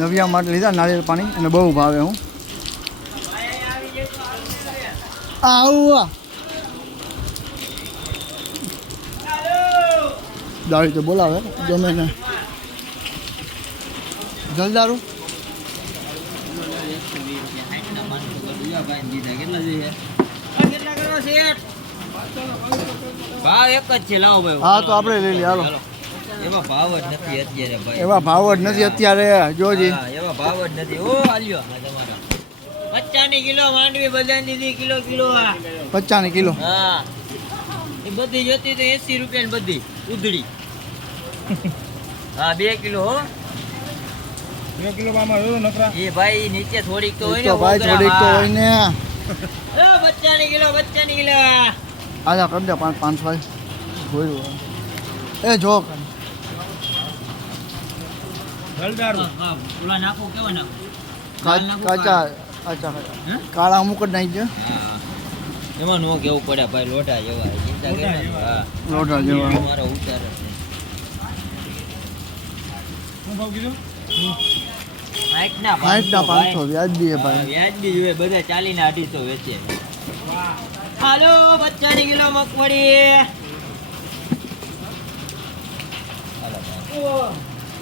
નવિયા માટે લીધા નારિયેળ પાણી અને બહુ ભાવે હું. આવું દાળી તો બોલાવે ગમે ને. જલદારું. ભાવ એક જ છે લાવો ભાઈ. હા તો આપણે લઈ લઈએ હાલો. એમાં ભાવ જ નથી અત્યારે ભાઈ. એવા ભાવ જ નથી અત્યારે જોજી. એવા ભાવ જ નથી. ઓ આલ્યો તમારો પચાની કિલો માંડવી બધાની દીધી કિલો કિલો આ. પચાની કિલો. હા. એ બધી જોતી તો એસી રૂપિયા બધી ઉધડી હા બે કિલો હો. બે કિલો માં નકરા? એ ભાઈ નીચે થોડીક તો હોય ને ભાઈ થોડીક તો હોય ને. એ બચ્ચાની કિલો બચ્ચાની કિલો આજા કરી દે પાંચ પાંચ ભાઈ જોયું એ જો જલદારું હા, હા, ઓલા નાખો કેવા નાખો? કા- લાલ નાખો, કાચા અચ્છા કાળા અમુક જ નાખી દે એમાં નો કેવું પડે ભાઈ લોટા જેવા ચિંતા કરે લોટા જેવા. મારો ઉતાર શું ભાવ કીધું? સાઠના સાઠના પાંચસો વ્યાજબી ભાઈ. વ્યાજબી જોઈએ બધા ચાલીને અઢીસો વેચે. હાલો બચ્ચાની કિલો મગફળી.